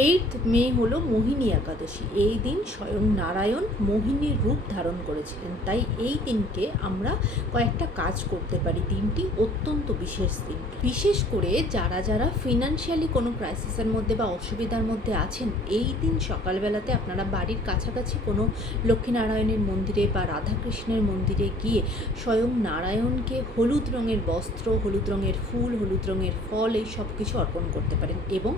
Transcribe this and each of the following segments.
8 মে হলো মোহিনী একাদশী। এই দিন স্বয়ং নারায়ণ মোহিনীর রূপ ধারণ করেছিলেন, তাই এই দিনকে আমরা কয়েকটা কাজ করতে পারি। দিনটি অত্যন্ত বিশেষ দিন। বিশেষ করে যারা যারা ফিনান্সিয়ালি কোনো ক্রাইসিসের মধ্যে বা অসুবিধার মধ্যে আছেন, এই দিন সকালবেলাতে আপনারা বাড়ির কাছাকাছি কোনো লক্ষ্মীনারায়ণের মন্দিরে বা রাধাকৃষ্ণের মন্দিরে গিয়ে স্বয়ং নারায়ণকে হলুদ রঙের বস্ত্র, হলুদ রঙের ফুল, হলুদ রঙের ফল এই সব কিছু অর্পণ করতে পারেন। এবং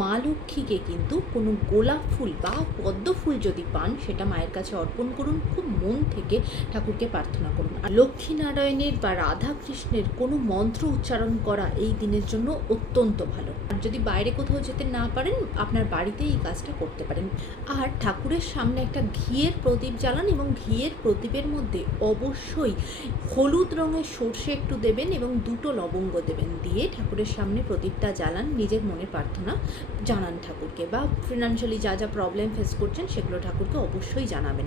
মা লক্ষ্মীকে কিন্তু কোনো গোলাপ ফুল বা পদ্ম ফুল যদি পান, সেটা মায়ের কাছে অর্পণ করুন। খুব মন থেকে ঠাকুরকে প্রার্থনা করুন। আর লক্ষ্মীনারায়ণের বা রাধাকৃষ্ণের কোনো মন্ত্র উচ্চারণ করা এই দিনের জন্য অত্যন্ত ভালো। আর যদি বাইরে কোথাও যেতে না পারেন, আপনার বাড়িতে এই কাজটা করতে পারেন। আর ঠাকুরের সামনে একটা ঘিয়ের প্রদীপ জ্বালান এবং ঘিয়ের প্রদীপের মধ্যে অবশ্যই হলুদ রঙের সর্ষে একটু দেবেন এবং 2টো লবঙ্গ দেবেন। দিয়ে ঠাকুরের সামনে প্রদীপটা জ্বালান, নিজের মনে প্রার্থনা জানান ঠাকুরকে, বা ফিনান্সিয়ালি যা যা প্রবলেম ফেস করছেন সেগুলো ঠাকুরকে অবশ্যই জানাবেন।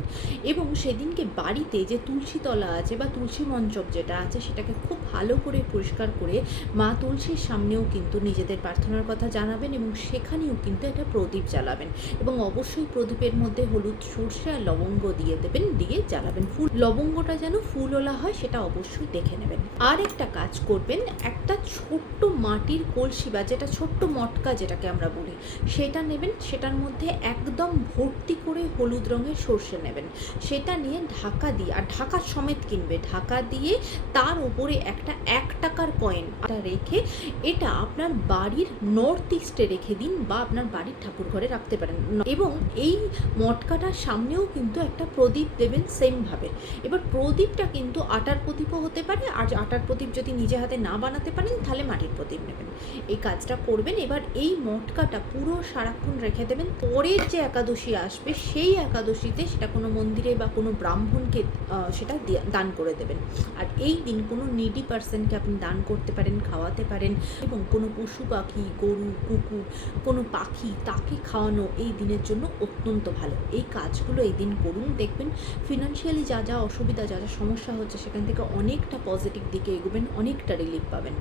এবং সেদিনকে বাড়িতে যে তুলসী তলা আছে বা তুলসী মঞ্চপ যেটা আছে, সেটাকে খুব ভালো করে পরিষ্কার করে মা তুলসীর সামনেও কিন্তু নিজেদের প্রার্থনার কথা জানাবেন এবং সেখানেও কিন্তু একটা প্রদীপ জ্বালাবেন। এবং অবশ্যই প্রদীপের মধ্যে হলুদ, সর্ষে আর লবঙ্গ দিয়ে দেবেন, দিয়ে জ্বালাবেন। লবঙ্গটা যেন ফুলওলা হয় সেটা অবশ্যই দেখে নেবেন। আর একটা কাজ করবেন, একটা ছোট্ট মাটির কলসি বা যেটা ছোট্ট মটকা যেটাকে আমরা বলি, সেটা নেবেন। সেটার মধ্যে একদম ভর্তি করে হলুদ রঙের সর্ষে নেবেন। সেটা নিয়ে ঢাকা দিয়ে, আর ঢাকা সমেত কিনবে, ঢাকা দিয়ে তার উপরে একটা 1 টাকার কয়েন রেখে এটা আপনার বাড়ির নর্থ ইস্টে রেখে দিন, বা আপনার বাড়ির ঠাকুর ঘরে রাখতে পারেন। এবং এই মটকাটার সামনেও কিন্তু একটা প্রদীপ দেবেন সেমভাবে। এবার প্রদীপটা কিন্তু আটার প্রদীপও হতে পারে, আর আটার প্রদীপ যদি নিজে হাতে না বানাতে পারেন তাহলে মাটির প্রদীপ নেবেন। এই কাজটা করবেন। এবার এই মটকাটা পুরো সারাক্ষণ রেখে দেবেন। পরের যে একাদশী আসবে, সেই একাদশীতে সেটা কোনো মন্দিরে বা কোনো ব্রাহ্মণকে সেটা দান করে দেবেন। আর এই দিন কোনো নিডি পার্সনকে আপনি দান করতে পারেন, খাওয়াতে পারেন। এবং কোনো পশু পাখি, গরু, কুকুর, কোনো পাখি, তাকে খাওয়ানো এই দিনের জন্য অত্যন্ত ভালো। এই কাজগুলো এই দিন করুন, দেখবেন ফিনান্সিয়ালি যা যা অসুবিধা, যা যা সমস্যা হচ্ছে সেখান থেকে অনেকটা পজিটিভ দিকে এগোবেন, অনেকটা রিলিফ পাবেন।